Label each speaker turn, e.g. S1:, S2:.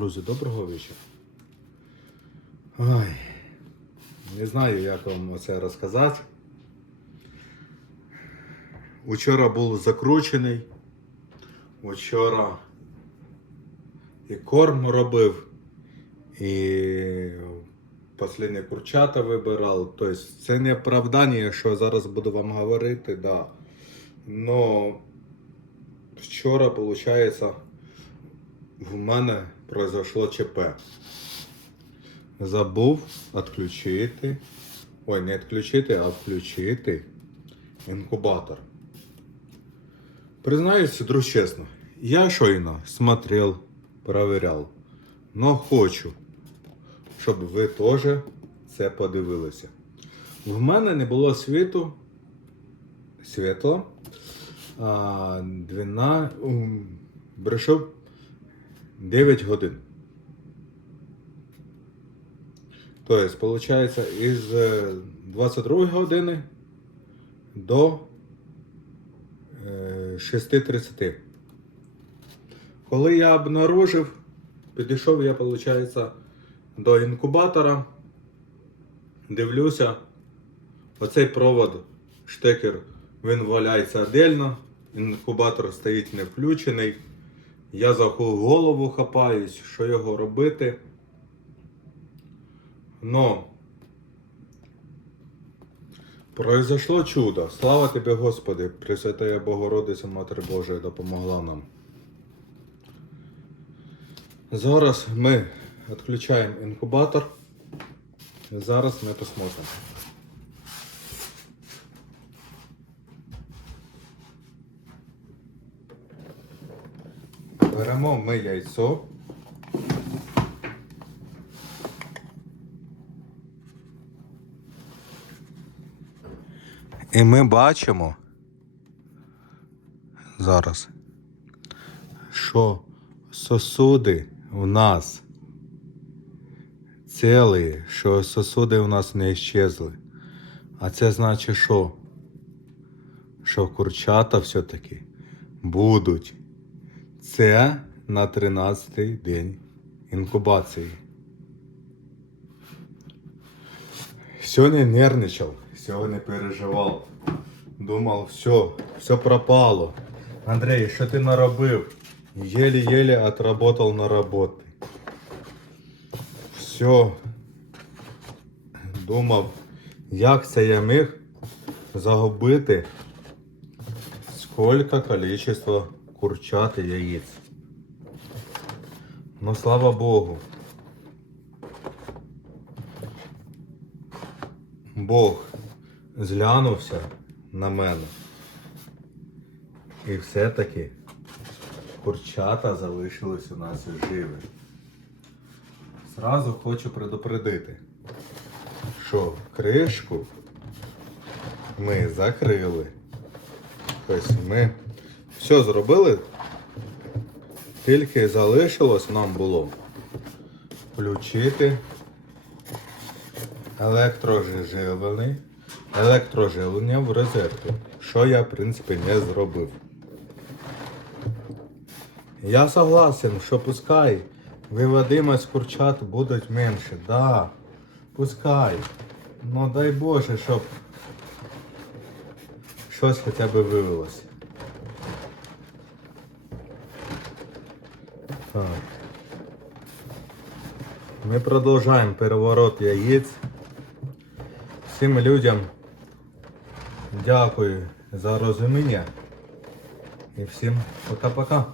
S1: Друзі, доброго вечора. Ой, не знаю, як вам це розказати. Учора був закручений. Учора і корм робив, і останні курчата вибирав. Тобто це не оправдання, що я зараз буду вам говорити, да. Но вчора, виходить, в мене произошло ЧП. Забув відключити. Ой, не відключити, а включити інкубатор. Признаюсь, друг чесно, я щойно смотрел, проверял. Но хочу, щоб ви теж це подивилися. В мене не було світу, світла. А, 12, ум, брешу 9 годин. Тобто, виходить, із е, 22 години до е, 6.30. Коли я обнаружив, підійшов я, виходить, до інкубатора, дивлюся, оцей провод, штекер, він валяється отдельно, інкубатор стоїть не включений. Я за голову хапаюсь, що його робити. Но произошло чудо. Слава тобі, Господи, Пресвятая Богородиця, Матері Божия, допомогла нам. Зараз ми відключаємо інкубатор. Зараз ми посмотримо. Беремо ми яйцо. І ми бачимо зараз, що сосуди у нас цілі, що сосуди у нас не щезли. А це значить що? Що курчата все-таки будуть. Це на 13-й день інкубації. Сьогодні нервничав, сьогодні переживав. Думав, все, все пропало. Андрій, що ти наробив? Єлі-єлі отработав на роботи. Все. Думав, як це я міг загубити сколько количество курчат и яиц. Но слава Богу. Бог зглянувся на мене. І все-таки курчата залишились у нас живі. Зразу хочу предупредити, що кришку ми закрили. Тобто ми все зробили, тільки залишилось нам було включити електроживлення, електроживлення в розетку, що я, в принципі, не зробив. Я согласен, що пускай виводимость курчат будуть менше, да, пускай. Ну дай Боже, щоб щось хоча б вивелося. Ми продовжуємо переворот яєць. Всім людям дякую за розуміння. І всім пока-пока.